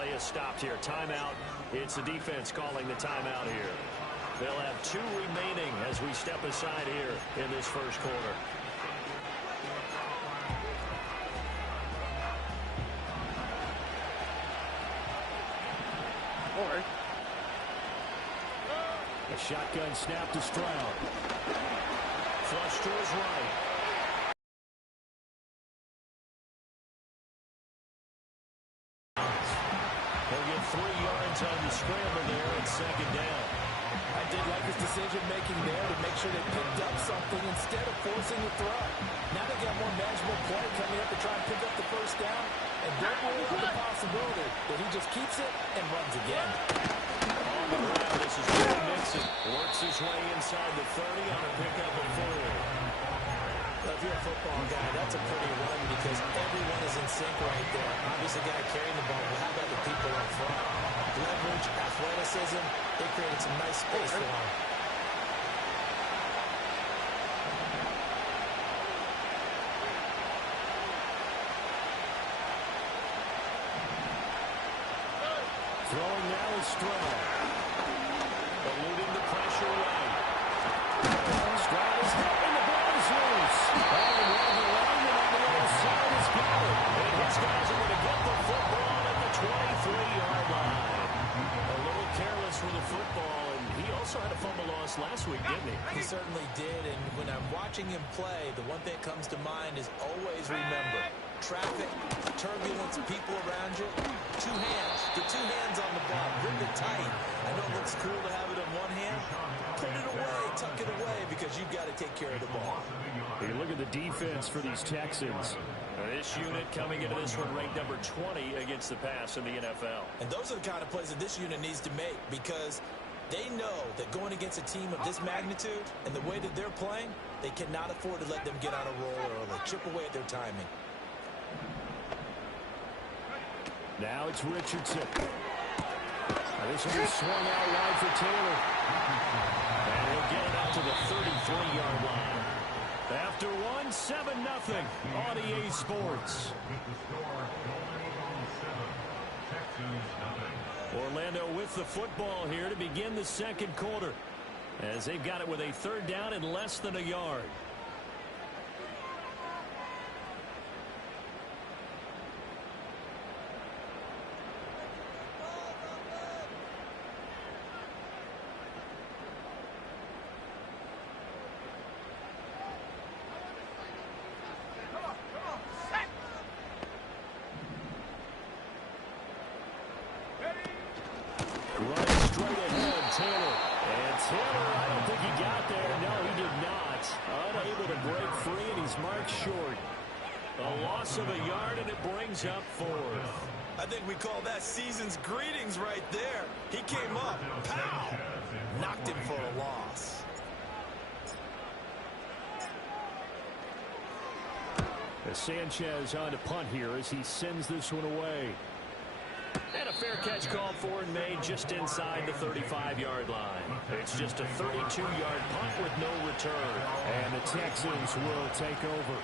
play is stopped here. Timeout. It's the defense calling the timeout here. They'll have 2 remaining as we step aside here in this first quarter. A shotgun snap to Stroud. Flush to his right. He'll get 3 yards on the scramble there at second down. I did like his decision-making there to make sure they picked up something instead of forcing the throw. Now they got more manageable play coming up to try and pick up the first down. And don't rule out the possibility that he just keeps it and runs again. On the ground, this is Joe Mixon. Works his way inside the 30 on a pickup of 4. Well, if you're a football guy, that's a pretty run because everyone is in sync right there. Obviously, the guy carrying the ball, but how about the people up front? Leverage, athleticism, they created some nice space for him. Throwing now is Stroud. Eluding the pressure right. Stroud is hit and the ball is loose. Oh, well, the lineman on the other side has got it. And his guys are going to get the football at the 23-yard line. A little careless with the football, and he also had a fumble loss last week, didn't he? He certainly did, and when I'm watching him play, the one thing that comes to mind is always remember, traffic, turbulence, people around you, 2 hands. Get 2 hands on the ball. Grip it tight. I know it looks cool to have it in one hand. Put it away, tuck it away, because you've got to take care of the ball. You look at the defense for these Texans. This unit coming into this one ranked number 20 against the pass in the NFL. And those are the kind of plays that this unit needs to make because they know that going against a team of this magnitude and the way that they're playing, they cannot afford to let them get on a roll early. Chip away at their timing. Now it's Richardson. This will be swung out wide for Taylor. And he'll get it out to the 33-yard line. After 1, 7-0 on EA Sports. Orlando with the football here to begin the second quarter as they've got it with a 3rd down and less than a yard. Running straight ahead, Taylor. And Taylor, I don't think he got there. No, he did not. Unable to break free, and he's marked short. A loss of a yard, and it brings up 4th. I think we call that season's greetings right there. He came up, pow, knocked him for a loss. Sanchez on to punt here as he sends this one away. And a fair catch called for and made just inside the 35-yard line. It's just a 32-yard punt with no return. And the Texans will take over.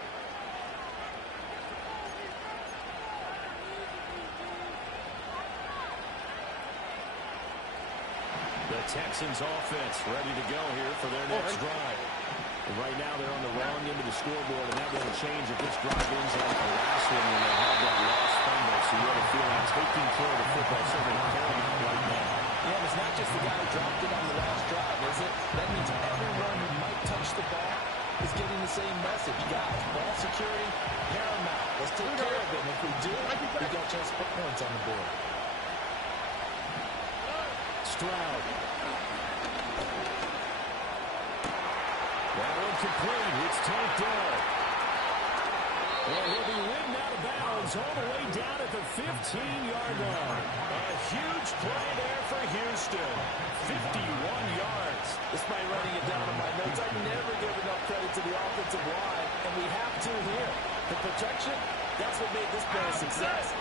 The Texans offense ready to go here for their next drive. And right now they're on the wrong end of the scoreboard, and that won't change if this drive ends like the last one when they had that lost fumble. So you have a feeling taking care of the football is certainly paramount right now. Yeah, it's not just the guy who dropped it on the last drive, is it? That means everyone who might touch the ball is getting the same message. Guys, ball security, paramount. Let's take care of it. And if we do, we've got a chance to put points on the board. Stroud. That one complete. It's Tank Dell. Well, he'll be ridden out of bounds all the way down at the 15-yard line. A huge play there for Houston. 51 yards. Despite writing it down in my notes, I never give enough credit to the offensive line, and we have to here. The protection, that's what made this play a success.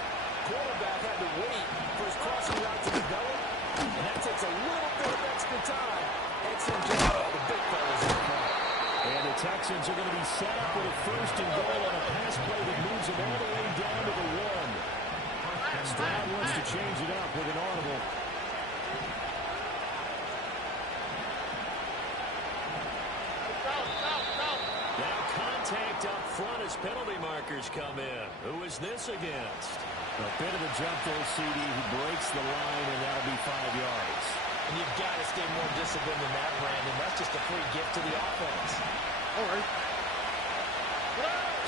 Quarterback had to wait for his crossing route to develop, and that takes a little bit of extra time. Excellent job by the big fellas in front. And the Texans are going to be set up with a 1st and goal on a pass play that moves them all the way down to the 1. Stroud wants to change it up with an audible. Now contact up front as penalty markers come in. Who is this against? A bit of a jump there, CD. He breaks the line, and that'll be 5 yards. And you've got to stay more disciplined than that, Brandon. That's just a free gift to the offense. All right.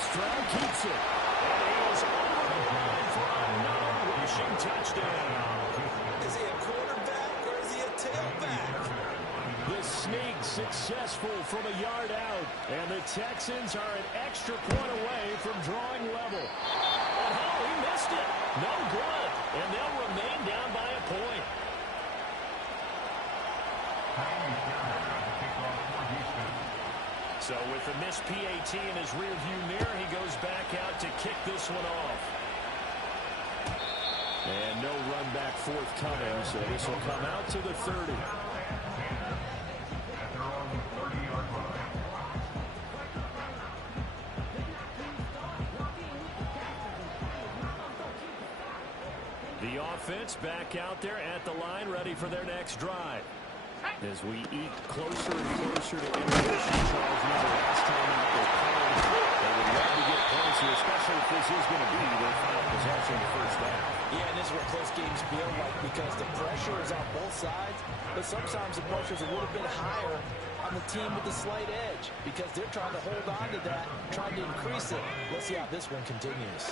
Stroud keeps it. And he is over the line for another rushing touchdown. Is he a quarterback or is he a tailback? The sneak successful from a yard out. And the Texans are an extra point away from drawing level. And oh, he missed it. No good. And they'll remain down by a point. So with the missed PAT in his rearview mirror, he goes back out to kick this one off. And no run back forthcoming, so this will come out to the 30. The offense back out there at the line, ready for their next drive. As we eat closer and closer to intermission, Charles, the last time out they played, they would love to get points here, especially if this is going to be their final possession in the first half. Yeah, and this is what close games feel like because the pressure is on both sides, but sometimes the pressure is a little bit higher on the team with the slight edge because they're trying to hold on to that, trying to increase it. Let's see how this one continues.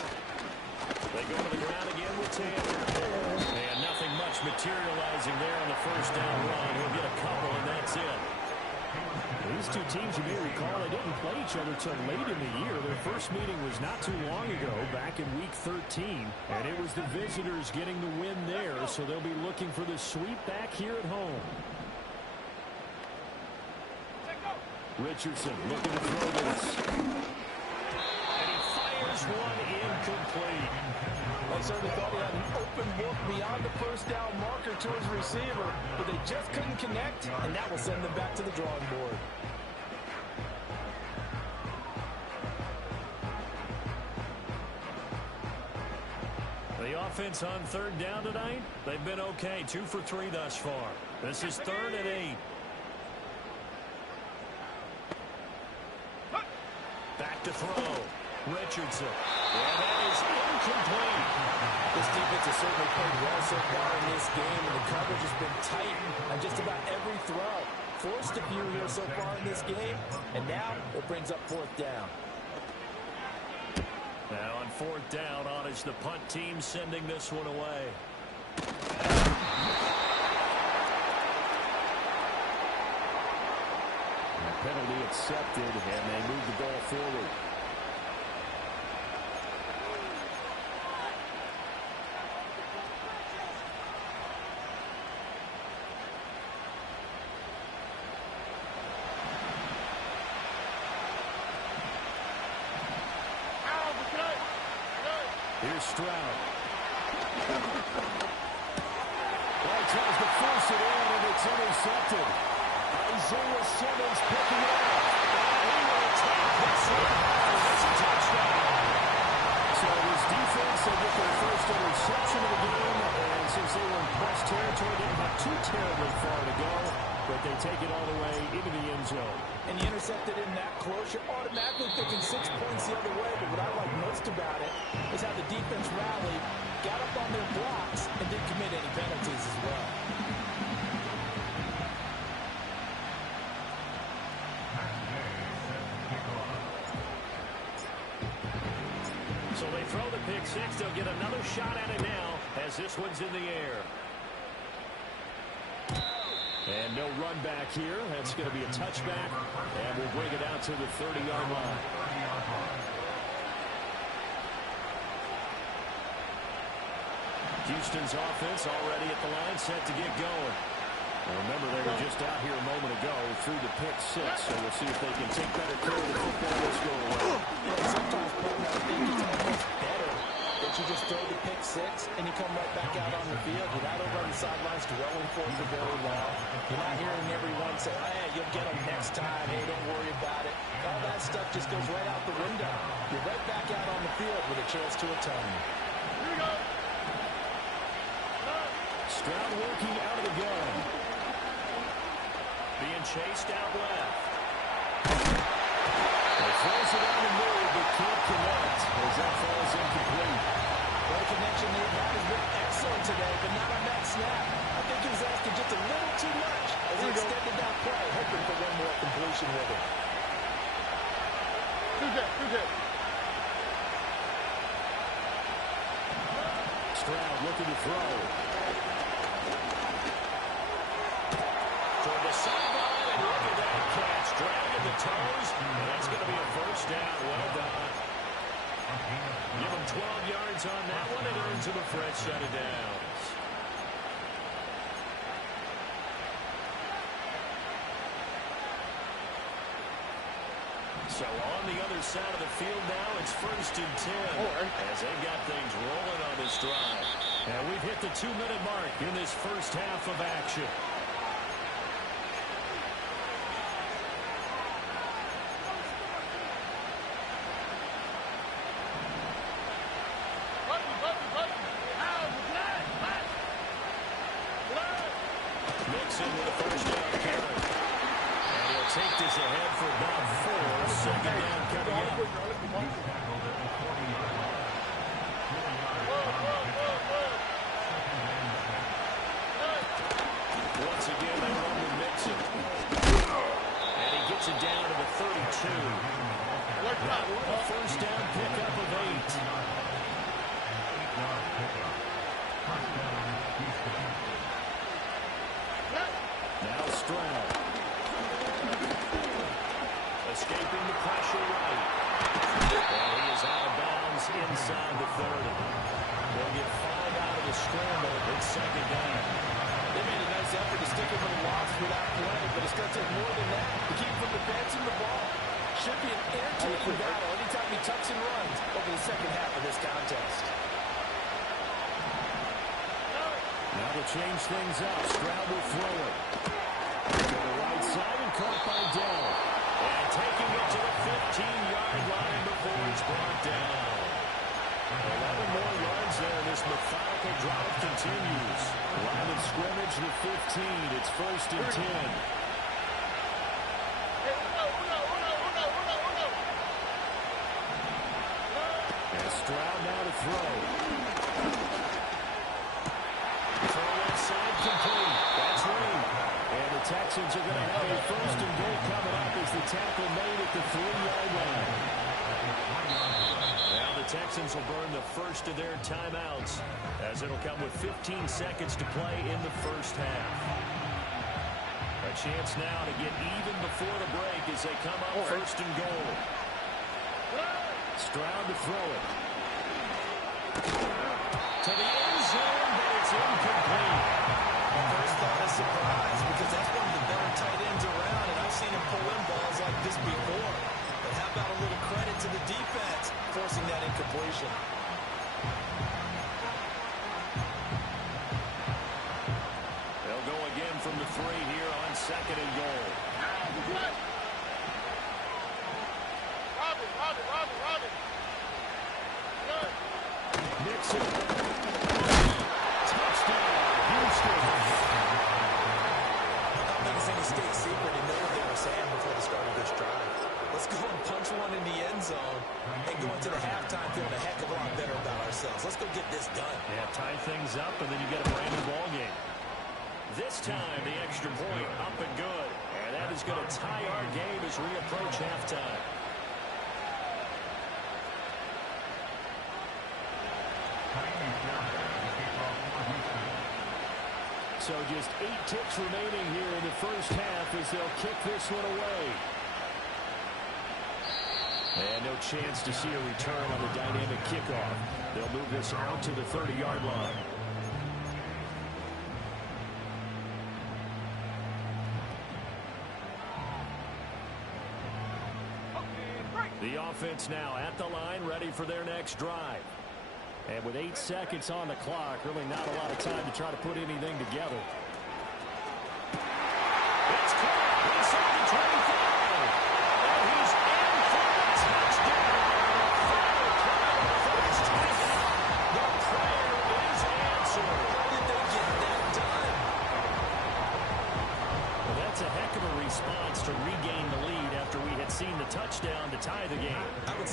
They go to the ground again with Taylor. And nothing much materializing there on the first down run. He'll get a couple, and that's it. These two teams, you may recall, they didn't play each other till late in the year. Their first meeting was not too long ago, back in Week 13. And it was the visitors getting the win there, so they'll be looking for the sweep back here at home. Richardson looking to throw this. And he fires one incomplete. I certainly thought he had an open look beyond the first down marker to his receiver, but they just couldn't connect, and that will send them back to the drawing board. The offense on third down tonight, they've been okay. 2 for 3 thus far. This is 3rd and 8. Back to throw. Richardson. And that is incomplete. This defense has certainly played well so far in this game, and the coverage has been tight on just about every throw. Forced a few here so far in this game, and now it brings up 4th down. Now on 4th down, on is the punt team sending this one away. The penalty accepted, and they move the ball forward. Here's Stroud. Well, he tries to force it in, and it's intercepted. Isaiah Simmons picking it up. And he will take this one. It's a touchdown. So his defense, they get their first interception of the game, and since they were in press territory, didn't have too terribly far to go, but they take it all the way into the end zone. And you intercepted in that close, you're automatically thinking 6 points the other way, but what I like most about it is how the defense rallied, got up on their blocks, and didn't commit any penalties as well. So they throw the pick six. They'll get another shot at it now as this one's in the air. And no run back here. That's going to be a touchback. And we'll bring it out to the 30-yard line. Houston's offense already at the line, set to get going. Well, remember, they were just out here a moment ago through the pick six, so we'll see if they can take better care of the football this go around. Sometimes, I think it's almost better that you just throw the pick six and you come right back out on the field. You're not over on the sidelines dwelling for it for very long. You're not hearing everyone say, hey, you'll get them next time. Hey, don't worry about it. All that stuff just goes right out the window. You're right back out on the field with a chance to atone. Here we go. Stroud working out of the gun. Being chased out left. He throws it on the move, but can't connect as that falls incomplete. Well, the connection they've had has been excellent today, but not on that snap. I think he was asking just a little too much as he extended that play, hoping for one more completion with it. Stroud looking to throw. Toward the sideline, and look at that catch. Dragging the toes, and that's going to be a first down. Well done. Give him 12 yards on that one. It earns him a fresh set of downs. So on the other side of the field now, it's 1st and 10 as they got things rolling on this drive. And we've hit the 2-minute mark in this first half of action. Mixon with a first down carry. And he'll take this ahead for about 4. Second down coming up. Once again, they run with Mixon. And he gets it down to the 32. That one a first down pickup of 8. Now Stroud. Escaping the pressure right. And he is out of bounds inside the 30. They'll get 5 out of the scramble. It's second down. They made a nice effort to stick him with a loss without play, but it's going to take more than that to keep him from advancing the ball. Should be an entertaining battle anytime he tucks and runs over the second half of this contest. Now to change things up, Stroud will throw it. To the right side and caught by Dell. And taking it to the 15-yard line before it's brought down. 11 more yards there. This methodical drive continues. Line of scrimmage, the 15. It's 1st and 10. And Stroud now to throw. Throw inside complete. That's Reed. And the Texans are going to have a 1st and goal coming up as the tackle made at the 3-yard line. Now the Texans will burn the first of their timeouts as it'll come with 15 seconds to play in the first half. A chance now to get even before the break as they come up 1st and goal. Stroud to throw it. To the end zone, but it's incomplete. My first thought is surprise because that's one of the better tight ends around, and I've seen him pull in balls like this before. But how about a little credit to the defense forcing that incompletion? They'll go again from the 3 here on 2nd and goal. Mixon. Touchdown, Houston. I don't think it's any state secret to know what they were saying before the start of this drive. Let's go and punch one in the end zone and go into the halftime feeling a heck of a lot better about ourselves. Let's go get this done. Yeah, tie things up, and then you get a brand new ball game. This time, the extra point up and good. And that is going to tie our game as we approach halftime. So just 8 ticks remaining here in the first half as they'll kick this one away. And no chance to see a return on the dynamic kickoff. They'll move this out to the 30-yard line. The offense now at the line, ready for their next drive. And with 8 seconds on the clock, really not a lot of time to try to put anything together. It's caught inside the 25. And he's in for the touchdown. Final play of the first half. The prayer is answered. How did they get that done?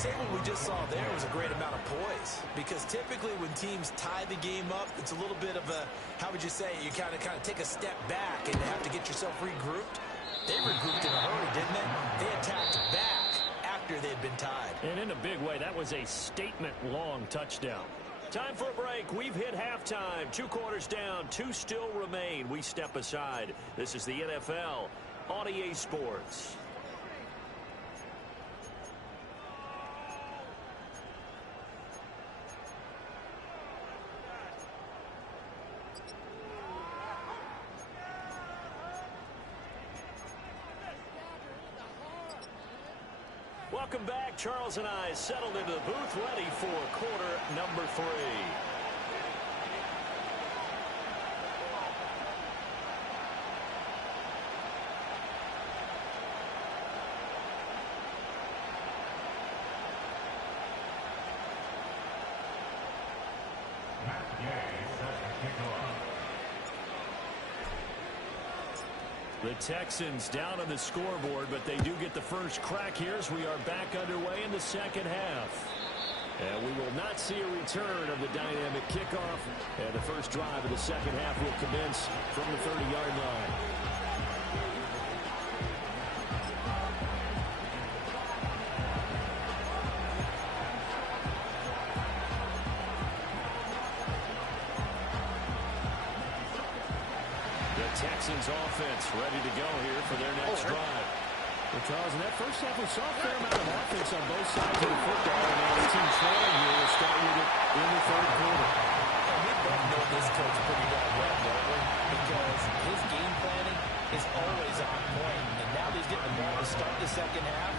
say what we just saw there was a great amount of poise, because typically when teams tie the game up, it's a little bit of a, how would you say, you kind of take a step back and have to get yourself regrouped. They regrouped in a hurry, didn't they? They attacked back after they'd been tied. And in a big way, that was a statement-long touchdown. Time for a break. We've hit halftime. 2 quarters down, 2 still remain. We step aside. This is the NFL on EA Sports. Welcome back. Charles and I settled into the booth, ready for quarter number 3. The Texans down on the scoreboard, but they do get the first crack here as we are back underway in the second half. And we will not see a return of the dynamic kickoff. And the first drive of the second half will commence from the 30-yard line. Texans offense ready to go here for their next drive. Well, Charles, in that first half, we saw a fair amount of offense on both sides of the football, and now the team trailing here will start with it in the third quarter. And we both know this coach pretty well, don't we? Because his game planning is always on point, and now he's getting the ball to start the second half.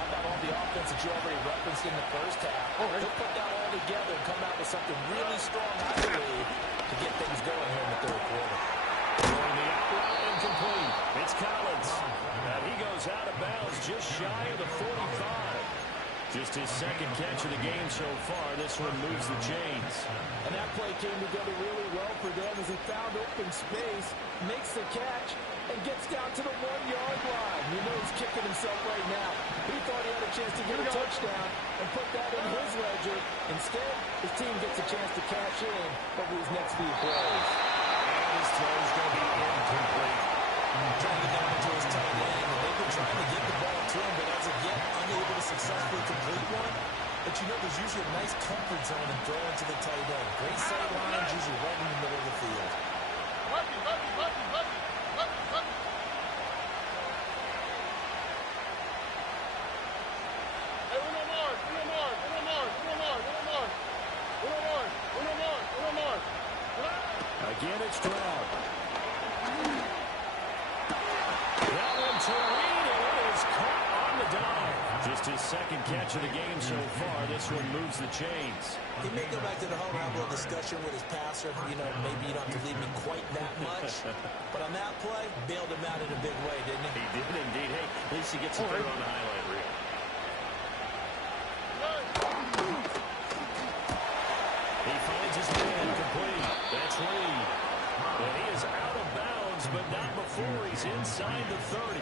How about all the offense that you already referenced in the first half? He'll put that all together and come out with something really strong, I believe, to get things going here in the third quarter. Going the out route, incomplete. It's Collins. And he goes out of bounds just shy of the 45. Just his second catch of the game so far. This one moves the chains. And that play came together really well for them as he found open space, makes the catch, and gets down to the 1-yard line. You know he's kicking himself right now. He thought he had a chance to get a touchdown and put that in his ledger. Instead, his team gets a chance to cash in over his next few plays. His throw is going to be incomplete. Trying to get down to his tight end, and they've been trying to get the ball to him, but as of yet, unable to successfully complete one. But you know there's usually a nice comfort zone in throwing to the tight end. Great sight lines, usually right in the middle of the field. Again, it's Stroud. That one to Reed, and it is caught on the dive. Just his second catch of the game so far. This one moves the chains. He may go back to the home and have a little discussion with his passer. You know, maybe you don't have to leave me quite that much. But on that play, bailed him out in a big way, didn't he? He did indeed. Hey, at least he gets it there on the highlight reel. He finds his man complete. That's Reed. And he is out of bounds, but not before he's inside the 30.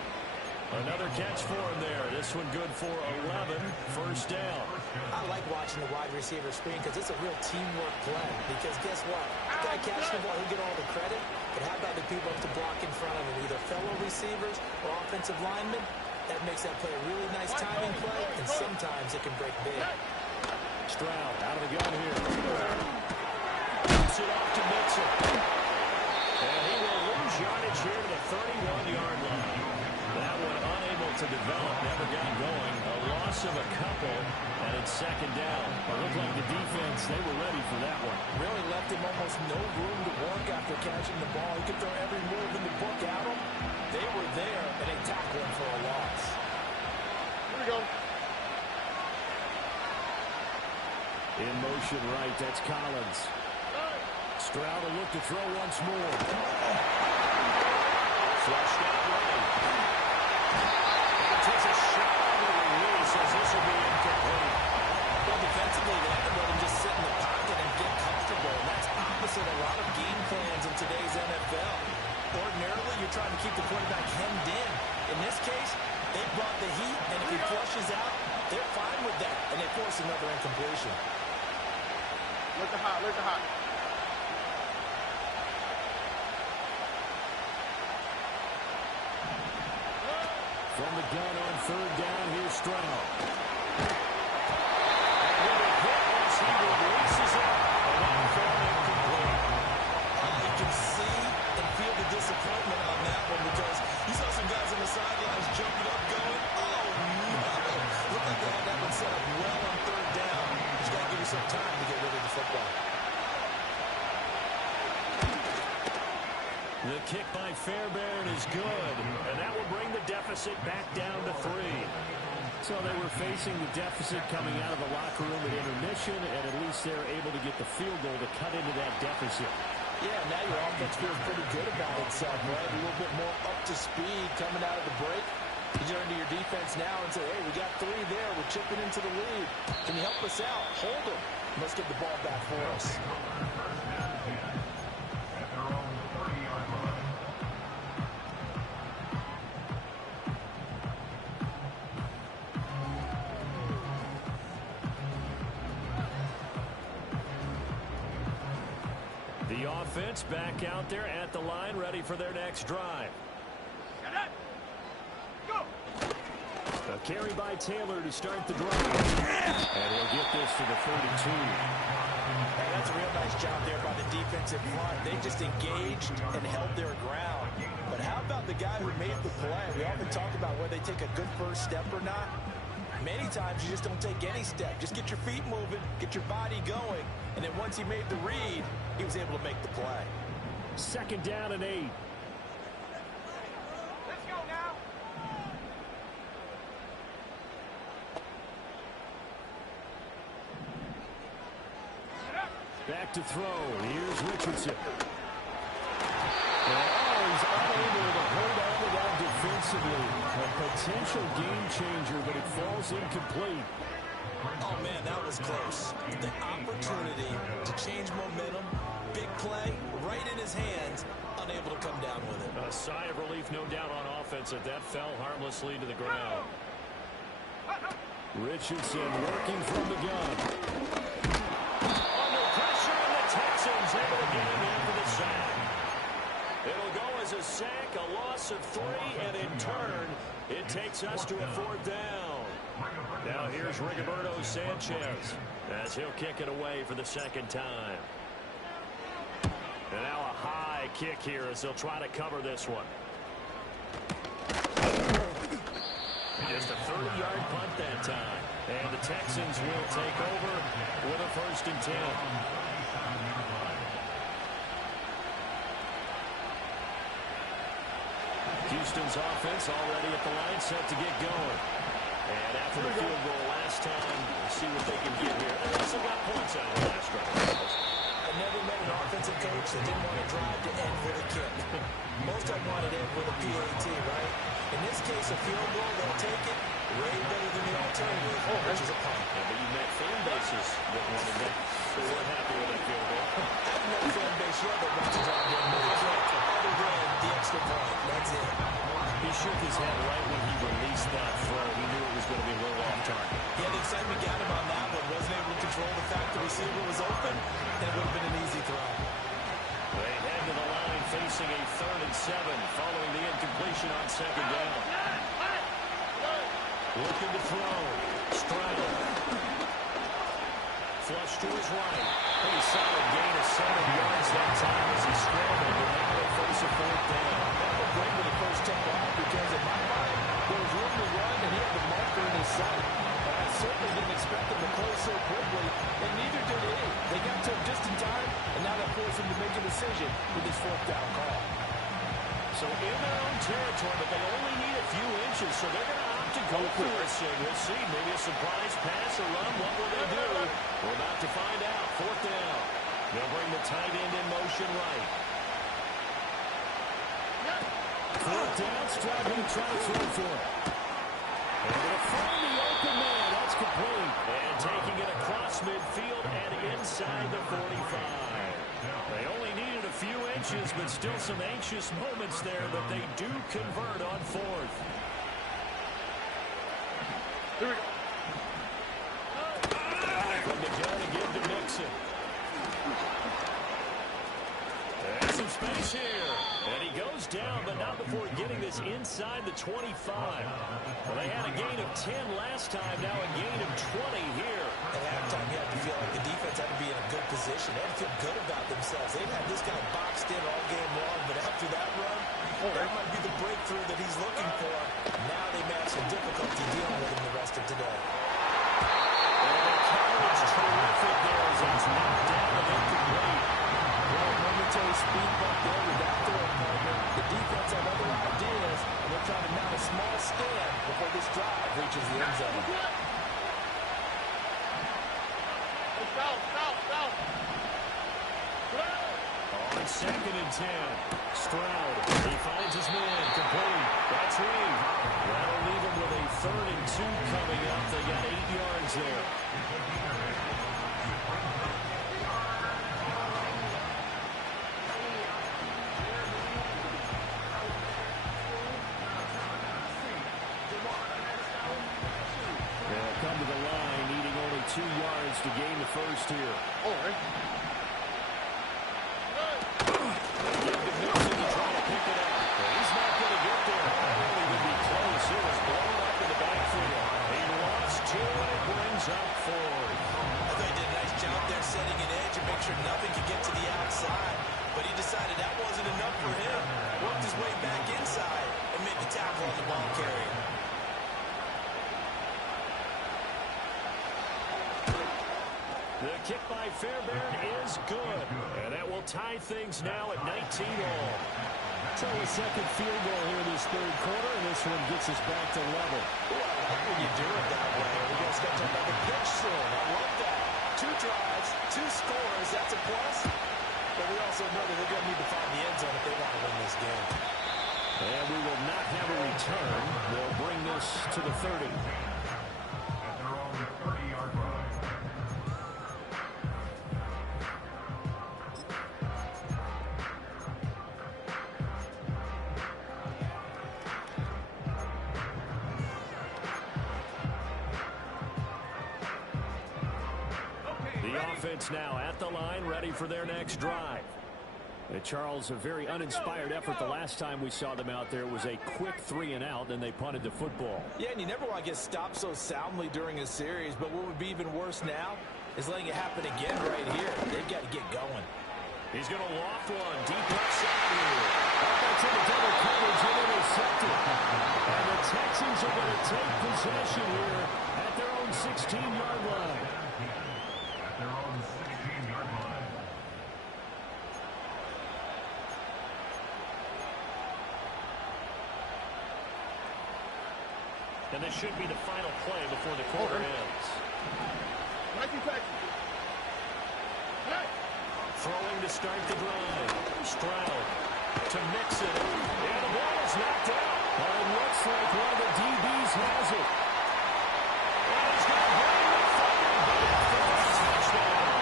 Another catch for him there. This one good for 11. First down. I like watching the wide receiver screen because it's a real teamwork play. Because guess what? The guy catching the ball, he'll get all the credit. But how about the people to block in front of him, either fellow receivers or offensive linemen? That makes that play a really nice timing play, and sometimes it can break big. Stroud out of the gun here. Puts it off to Mitchell. And he will lose yardage here to the 31-yard line. That one unable to develop, never got going. A loss of a couple, and it's second down. It looked like the defense, they were ready for that one. Really left him almost no room to work after catching the ball. He could throw every move in the book at him. They were there, and they tackled him for a loss. Here we go. In motion right, that's Collins. Stroud will look to throw once more. Flushed out right. And takes a shot on the release as this will be incomplete. Well, defensively, they have to let him just sit in the pocket and get comfortable. And that's opposite a lot of game plans in today's NFL. Ordinarily, you're trying to keep the quarterback hemmed in. In this case, they brought the heat, and if he flushes out, they're fine with that. And force another incompletion. Look the hot, look the hot. From the gun on third down, here's Stroud. He releases it, and that throw incomplete. You can see and feel the disappointment on that one because you saw some guys on the sidelines jumping up going, oh, no. Looked like they had that one set up well on third down. But you got to give yourself time to get rid of the football. The kick by Fairbairn is good, and that will bring the deficit back down to 3. So they were facing the deficit coming out of the locker room at intermission, and at least they're able to get the field goal to cut into that deficit. Yeah, now your offense feels pretty good about itself, right? A little bit more up to speed coming out of the break. You turn to your defense now and say, hey, we got 3 there. We're chipping into the lead. Can you help us out? Hold them. Let's get the ball back for us. The offense back out there at the line, ready for their next drive. A carry by Taylor to start the drive. And he'll get this to the 32. Hey, that's a real nice job there by the defensive front. They just engaged and held their ground. But how about the guy who made the play? We often talk about whether they take a good first step or not. Many times you just don't take any step. Just get your feet moving, get your body going, and then once he made the read, he was able to make the play. Second down and 8. Let's go now. Back to throw. Here's Richardson. He's unable to hold on to that defensively. A potential game changer, but it falls incomplete. Oh, man, that was close. The opportunity to change momentum, big play, right in his hands, unable to come down with it. A sigh of relief, no doubt, on offense that fell harmlessly to the ground. Richardson working from the gun. Under pressure, and the Texans able to get him after the sack. It'll go as a sack, a loss of 3, and in turn, it takes us to a 4th down. Now here's Rigoberto Sanchez as he'll kick it away for the second time. And now a high kick here as they'll try to cover this one. Just a 30-yard punt that time. And the Texans will take over with a 1st and 10. Houston's offense already at the line, set to get going. And after the field goal last time, we'll see what they can get here. They also got points out of the last drive. I never met an offensive coach that didn't want to drive to end with a kick. Most of them wanted to end with a PAT, right? In this case, a field goal, they'll take it way better than the alternative, which is a punt. Yeah, but you met fan bases that wanted that. So we're happy with that field goal. I've met a fan base yet that wants to drive to end with a kick. Other than the extra point, that's it. He shook his head right when he released that throw. He knew it was going to be a little off target. Yeah, the excitement got him on that one. Wasn't able to control the fact the receiver was open, and it would have been an easy throw. They head to the line facing a 3rd and 7 following the incompletion on 2nd down. Looking to throw. Stroud. Flush to his right. Pretty solid gain of 7 yards that time as he scrambled. And now they face a 4th down. That was great with the first tempo out because in my mind, there was room to run, and he had the marker in his sight. But I certainly didn't expect him to close so quickly, and neither did he. They got to him just in time, and now that forced him to make a decision with his 4th down call. So in their own territory, but they only need a few inches, so they're going to opt to go for it. So we'll see. Maybe a surprise pass or run. What will they do? We're about to find out. 4th down. They'll bring the tight end in motion right. 4th down. Stroud going to try to throw for it. And they're going to find the open man. That's complete. And taking it across midfield and inside the 45. They only needed a few inches, but still some anxious moments there, but they do convert on 4th. Here we go. before getting this inside the 25. Well, they had a gain of 10 last time, now a gain of 20 here. At halftime, you have to feel like the defense had to be in a good position. They had to feel good about themselves. They've had this guy boxed in all game long, but after that run, that might be the breakthrough that he's looking for. Now they may have some difficulty dealing with him the rest of today. And the coverage terrific there as it's knocked down and incomplete. Well, momentary speed bump there with that throwing partner. The defense have other ideas, and they're trying to mount a small stand before this drive reaches the end zone. On 2nd and 10, Stroud, he finds his man, complete. That's Reed. That'll leave him with a 3rd and 2 coming up. They got 8 yards there. They'll come to the line, needing only 2 yards to gain the first here. He's not going to get there. That really would be close. It was blown up in the backfield. He lost 2 and it brings up 4. I thought he did a nice job there setting an edge and make sure nothing could get to the outside. But he decided that wasn't enough for him. Worked his way back inside and made the tackle on the ball carrier. The kick by Fairbairn is good. And that will tie things now at 19 all. So a second field goal here in this 3rd quarter, and this one gets us back to level. Ooh, I like when you do it that way. We're going to start to another pitch soon. I love that. 2 drives, 2 scores. That's a plus. But we also know that they're going to need to find the end zone if they want to win this game. And we will not have a return. They'll bring this to the 30. At their own 30-yard line. Offense now at the line, ready for their next drive. Charles, a very uninspired effort the last time we saw them out there. It was a quick 3 and out, and they punted the football. Yeah, and you never want to get stopped so soundly during a series, but what would be even worse now is letting it happen again right here. They've got to get going. He's going to loft one deep left side here. That's in the double coverage and intercepted. And the Texans are going to take possession here at their own 16-yard line. Their own 16-yard line. And this should be the final play before the quarter ends. Throwing to start the drive. Stroud to Mixon. And the ball is knocked out. Well, it looks like one of the DBs has it. And he's going to bring the fighter back for a touchdown.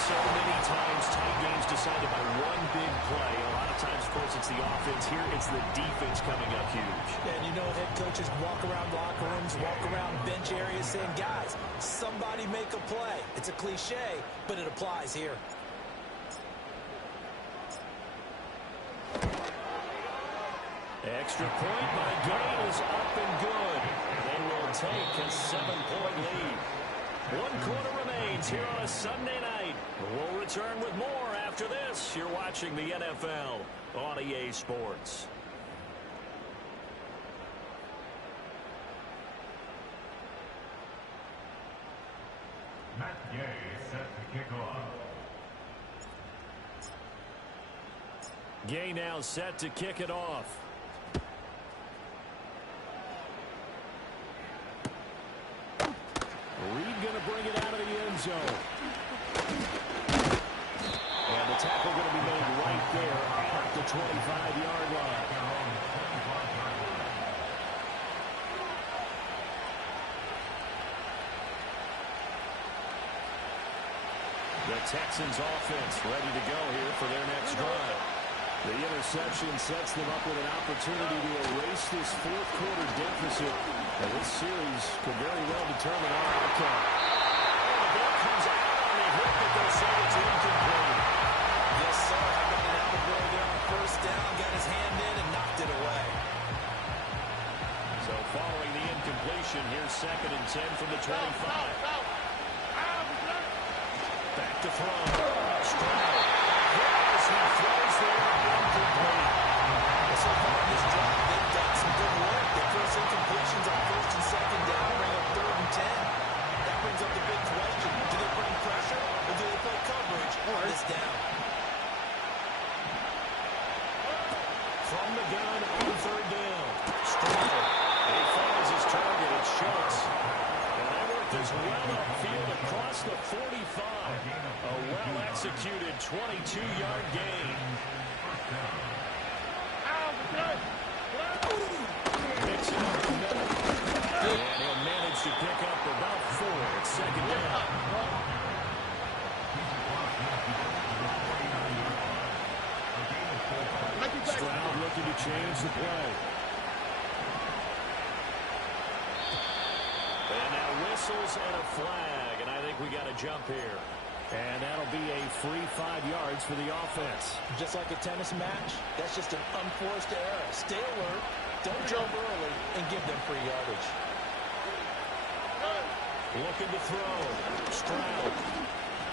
So many times tight games decided by one big play. A lot of times, of course, it's the offense. Here, it's the defense coming up huge. And you know, head coaches walk around locker rooms, walk around bench areas saying, guys, somebody make a play. It's a cliche, but it applies here. Extra point by Gain is up and good. They will take a 7-point lead. 1 quarter remains here on a Sunday night. We'll return with more after this. You're watching the NFL on EA Sports. Matt Gay set to kick off. Gay now set to kick it off. Reed going to bring it out of the end zone. And the tackle going to be made right there at the 25-yard line. The Texans offense ready to go here for their next drive. The interception sets them up with an opportunity to erase this 4th quarter deficit. And this series could very well determine our outcome. And the ball comes out on the hit, but they'll say it's incomplete. Yes, sir. How about an out of there on first down, got his hand in and knocked it away. So following the incompletion, here's 2nd and 10 from the 25. Back to throw. Stroud. Yes, he throws there, incomplete. So far in this drive, they've done some good work. They force incompletions on 1st and 2nd down, bring up 3rd and 10. That brings up the big question. Do they bring pressure or do they play coverage on this down? From the gun on 3rd down. Stroud. He finds his target. It's Schultz. And they work this well upfield across the 45. A well-executed 22-yard gain. Mixon up the middle. And he'll manage to pick up about 4 at 2nd down. Stroud looking to change the play. And now whistles and a flag, and I think we got a jump here. And that'll be a free 5 yards for the offense. Just like a tennis match, that's just an unforced error. Stay alert, don't jump early, and give them free yardage. Looking to throw. Stroud.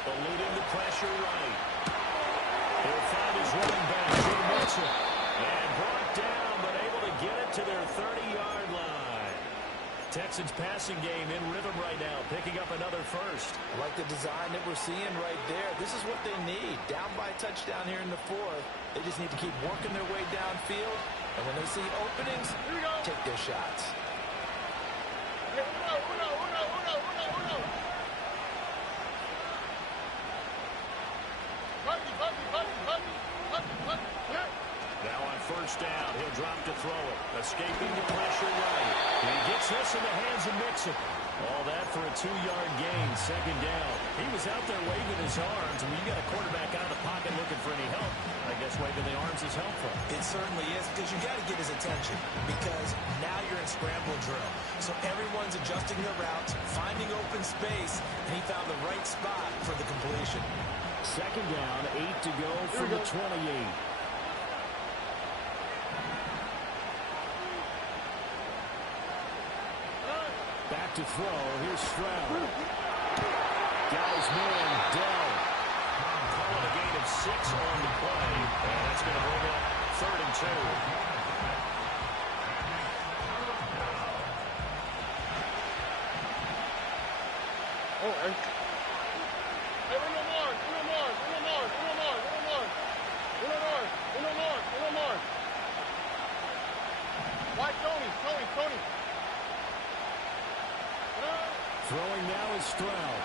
Eluding the pressure right. He'll find his running back, Jay Mitchell. And brought down, but able to get it to their 30-yard line. Texans passing game in rhythm right now, picking up another first. I like the design that we're seeing right there. This is what they need. Down by a touchdown here in the 4th. They just need to keep working their way downfield. And when they see openings, take their shots. Now on 1st down, he'll drop to throw it. Escaping the pressure right. He gets this in the hands of Mixon. All that for a 2-yard gain, 2nd down. He was out there waving his arms, and when you got a quarterback out of the pocket looking for any help, I guess waving the arms is helpful. It certainly is, because you got to get his attention, because now you're in scramble drill. So everyone's adjusting their routes, finding open space, and he found the right spot for the completion. 2nd down, 8 to go from the 28. Back to throw. Here's Stroud. Got his man, Dell. Calling a gain of 6 on the play. And that's going to bring up 3rd and 2. Throwing now is Stroud.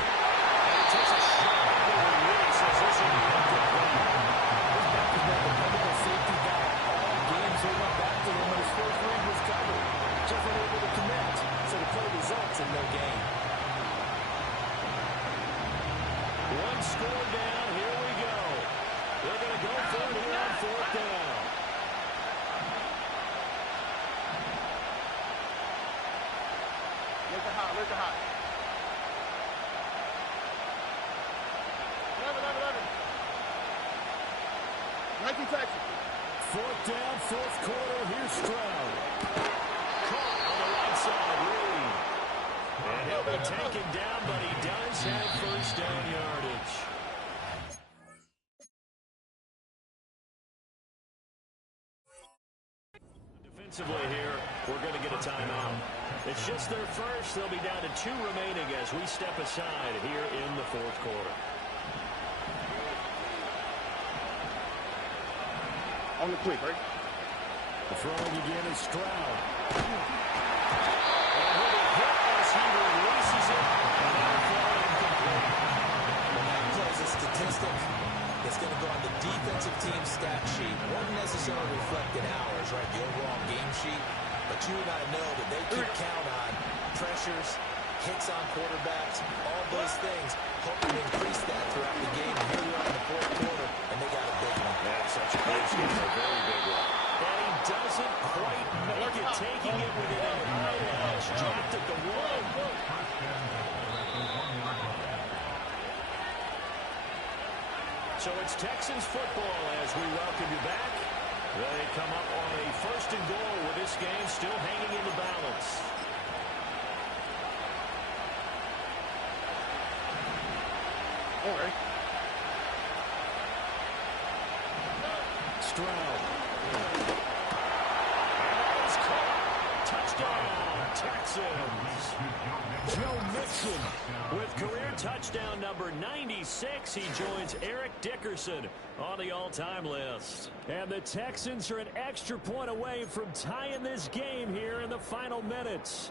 And he takes a shot at the release as this will be incomplete. This back is more dependable safety back. All games they went back to him when his first read was covered. Just unable to connect, so the play results in no gain. One score down, here we go. They're going to go for it here on 4th down. Where's the hot? 19 Texas. 4th down, 4th quarter. Here's Stroud. Caught on the right side, Reed. And he'll be taken down, but he does have 1st down yardage. Defensively here, we're going to get a timeout. It's just their first. They'll be down to 2 remaining as we step aside here in the 4th quarter. On the quick, right? The throwing again is Stroud. And he'll be hit as he releases it. And that'll throw incomplete. Well, that plays a statistic that's going to go on the defensive team stat sheet. Won't necessarily reflect in ours, right, the overall game sheet. But you and I know that they keep count on pressures, hits on quarterbacks, all those things, hoping to increase that throughout the game. And here we are in the 4th quarter, and they got a big one. That's such a close game, a very big one. And he doesn't quite make it, taking it within a high edge. Dropped at the 1. So it's Texans football as we welcome you back. They come up on a 1st and goal with this game still hanging in the balance. All right. Stroud. And it's caught. Touchdown, Texans. Joe Mixon with career touchdown number 96. He joins Eric Dickerson on the all-time list. And the Texans are an extra point away from tying this game here in the final minutes.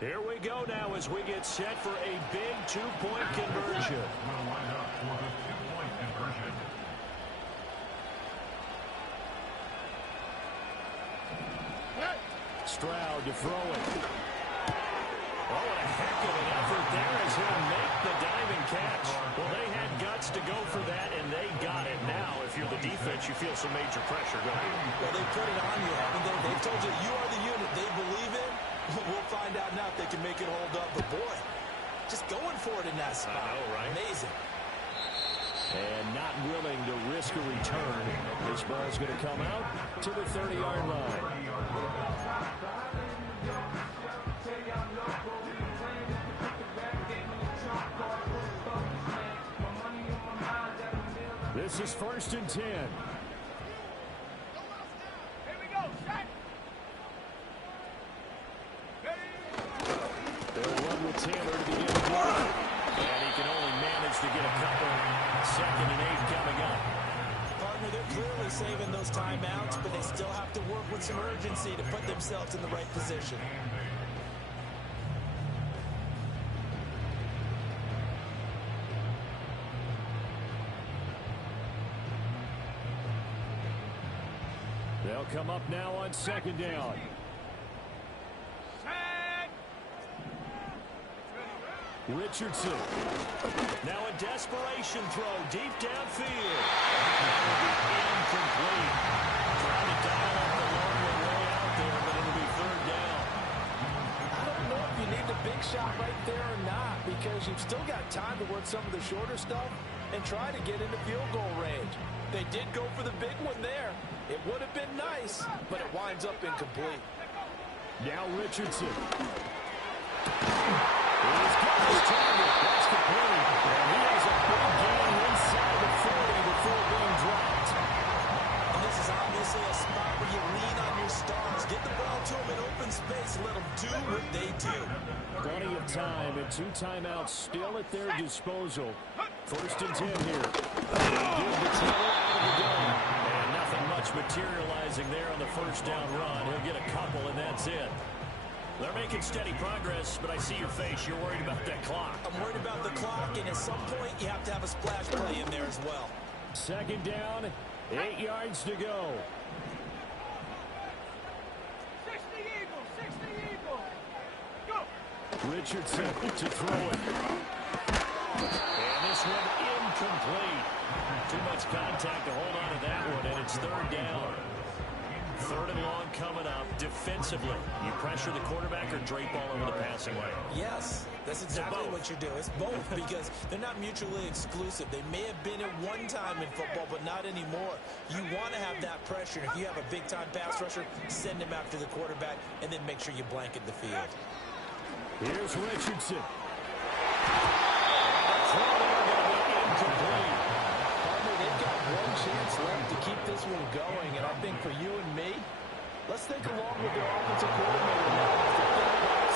Here we go now as we get set for a big two-point conversion. Will line up for the two-point conversion. Stroud to throw it. Oh, what a heck of an effort there as he'll make the diving catch. Well, they had guts to go for that, and they got it. Now, if you're the defense, you feel some major pressure. Go ahead. Well, they put it on you, haven't they? They've told you you are the unit they believe in. We'll find out now if they can make it hold up. But, boy, just going for it in that spot. I know, right? Amazing. And not willing to risk a return. This ball's going to come out to the 30-yard line. This is 1st and 10. Here we go. Shot. They'll run with Taylor to begin the drive. And he can only manage to get a couple. 2nd and 8 coming up. Partner, they're clearly saving those timeouts, but they still have to work with some urgency to put themselves in the right position. They'll come up now on 2nd down. Richardson. Now a desperation throw deep downfield. Incomplete. Trying to dial up the long way out there, but it'll be 3rd down. I don't know if you need the big shot right there or not, because you've still got time to work some of the shorter stuff and try to get into field goal range. They did go for the big one there. It would have been nice, but it winds up incomplete. Now Richardson. He's got his target. That's complete. And he has a big gain inside the 40 before being dropped. And this is obviously a spot where you lean on your stars. Get the ball to them in open space. Let them do what they do. Plenty of time and 2 timeouts still at their disposal. 1st and 10 here. Give the Taylor out of the gun. And nothing much materializing there on the 1st down run. He'll get a couple, and that's it. They're making steady progress, but I see your face. You're worried about that clock. I'm worried about the clock, and at some point, you have to have a splash play in there as well. 2nd down, 8 yards to go. 60 Eagles, 60 Eagles. Go. Richardson to throw it. And this one incomplete. Too much contact to hold on to that one, and it's 3rd down. 3rd and long coming up. Defensively, you pressure the quarterback or drape all over the passing lane? Yes, that's exactly what you do. It's both because they're not mutually exclusive. They may have been at one time in football, but not anymore. You want to have that pressure. If you have a big-time pass rusher, send him after the quarterback, and then make sure you blanket the field. Here's Richardson. Throw there going to be incomplete. Partner, they've got one chance left to keep this one going, and I think for you and me, let's think along with their offensive coordinator now. To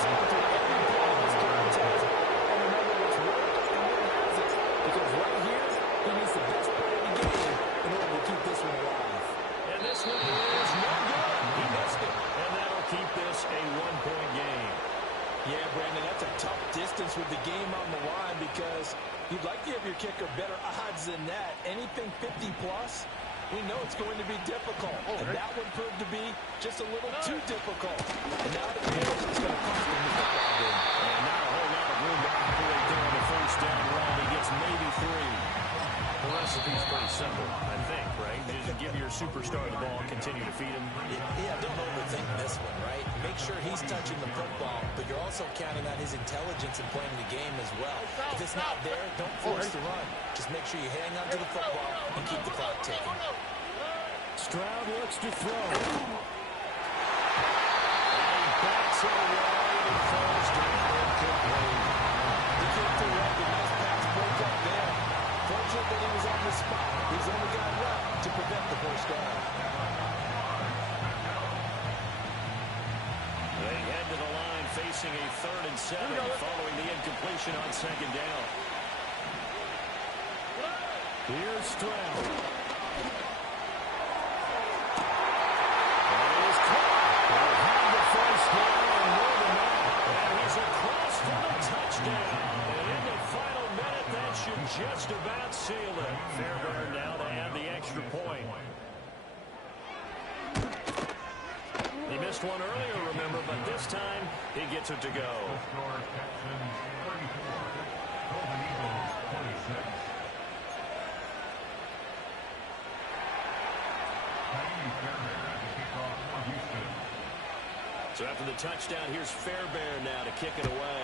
think about every part of this contest and remember what's worked and what hasn't. Because right here, he needs the best play of the game in order to keep this one alive. And this one is no good. He missed it. And that'll keep this a 1-point game. Yeah, Brandon, that's a tough distance with the game on the line because you'd like to have your kicker better odds than that. Anything 50-plus, we know it's going to be difficult. And that one proved to be just a little too difficult. And now the damage is going to cost them the football game. And not a whole lot of room to operate there on the 1st down run. He gets maybe 3. The catching the football, but you're also counting on his intelligence in playing the game as well. If it's not there, don't force the run. Just make sure you hang on to the football and keep the clock ticking. Stroud looks to throw. And he backs it away and falls down incomplete. He came through right with a nice pass breakup there. Fortunate that he was on the spot. He's only got left to prevent the first down. They head to the line facing a 3rd and 7 following the incompletion on 2nd down. Here's Stroud. And he is caught. They'll have the first down and more than that. And he's across for the touchdown. And in the final minute, that should just about seal it. Fairbairn now to add the extra point. He missed one earlier, remember, but this time he gets it to go. Score Texans 34. Golden Eagles 26. Tiny Fairbairn at the kickoff for Houston. So after the touchdown, here's Fairbairn now to kick it away.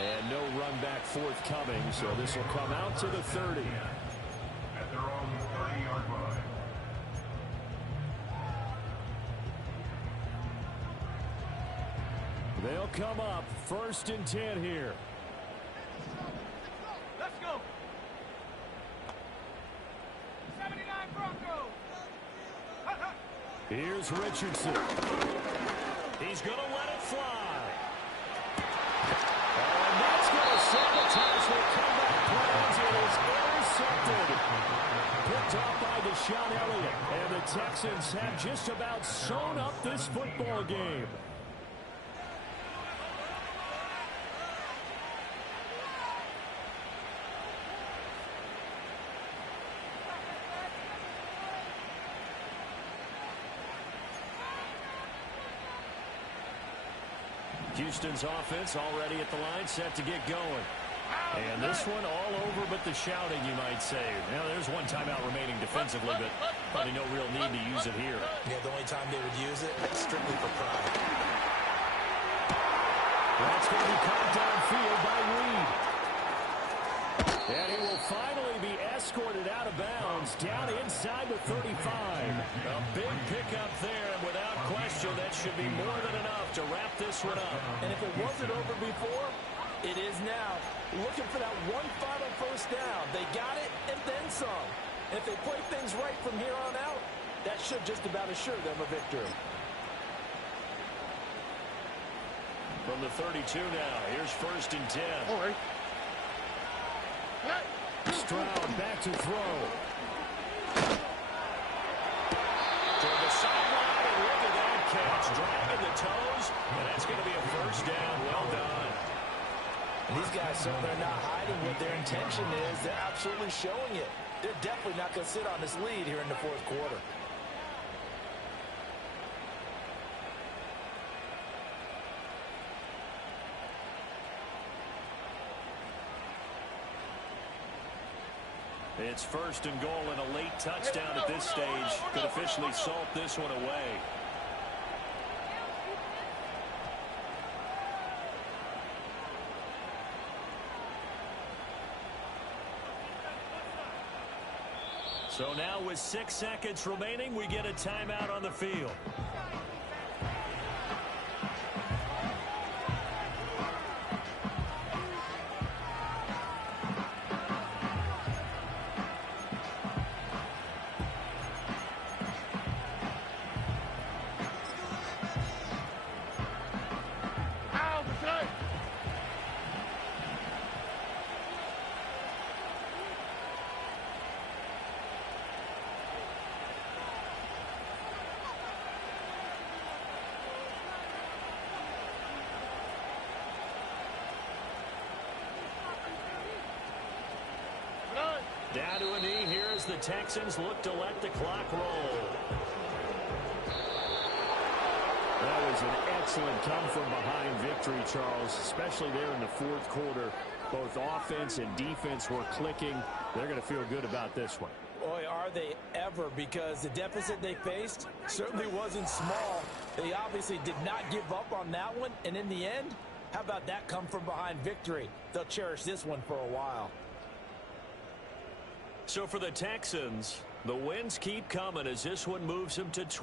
And no run back forthcoming, so this will come out to the 30. At their own 30-yard line. They'll come up 1st and 10 here. Let's go. 79 Broncos. Here's Richardson. He's going to let it fly. And that's going to sabotage their comeback plans. It is intercepted. Picked off by Deshaun Elliott. And the Texans have just about sewn up this football game. Houston's offense already at the line, set to get going. And this one all over but the shouting, you might say. Now, there's one timeout remaining defensively, but probably no real need to use it here. Yeah, the only time they would use it, strictly for pride. That's going to be caught downfield by Reed. And he will finally be escorted out of bounds down inside the 35. A big pickup there, and without question, that should be more than enough to wrap this one up. And if it wasn't over before, it is now. Looking for that one final first down. They got it and then some. And if they play things right from here on out, that should just about assure them a victory. From the 32 now, here's 1st and 10. All right. Stroud back to throw. Toward the sideline, and look at that catch. Dragging the toes, and that's going to be a first down. Well done. And these guys, so they're not hiding what their intention is. They're absolutely showing it. They're definitely not going to sit on this lead here in the 4th quarter. It's 1st and goal, and a late touchdown at this stage could officially salt this one away. So now with 6 seconds remaining, we get a timeout on the field. Down to a knee here as the Texans look to let the clock roll. That was an excellent come-from-behind victory, Charles, especially there in the 4th quarter. Both offense and defense were clicking. They're going to feel good about this one. Boy, are they ever, because the deficit they faced certainly wasn't small. They obviously did not give up on that one, and in the end, how about that come from behind victory? They'll cherish this one for a while. So for the Texans, the wins keep coming as this one moves them to 12.